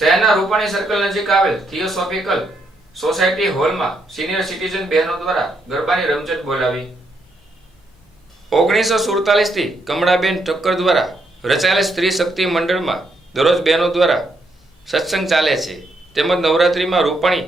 શહેરના રૂપાણી સર્કલ નજીક આવેલ થિયોસોફિકલ સોસાયટી હોલમાં સિનિયર સિટીઝન બહેનો દ્વારા ગરબાની રમઝટ બોલાવી। 1947 થી કમળાબેન ઠક્કર દ્વારા રચાયેલ સ્ત્રી શક્તિ મંડળમાં દરરોજ બહેનો દ્વારા સત્સંગ ચાલે છે, તેમજ નવરાત્રિમાં રૂપાણી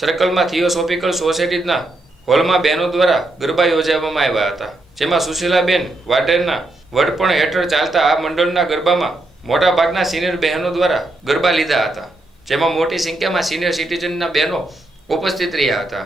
સર્કલમાં થિયોસોફિકલ સોસાયટીના હોલમાં બહેનો દ્વારા ગરબા યોજવામાં આવ્યા હતા, જેમાં સુશીલાબેન વાઢેરના વડપણ હેઠળ ચાલતા આ મંડળના ગરબામાં મોટા ભાગના સિનિયર બહેનો દ્વારા ગરબા લીધા હતા, જેમાં મોટી સંખ્યામાં સિનિયર સિટીઝનના બહેનો ઉપસ્થિત રહ્યા હતા।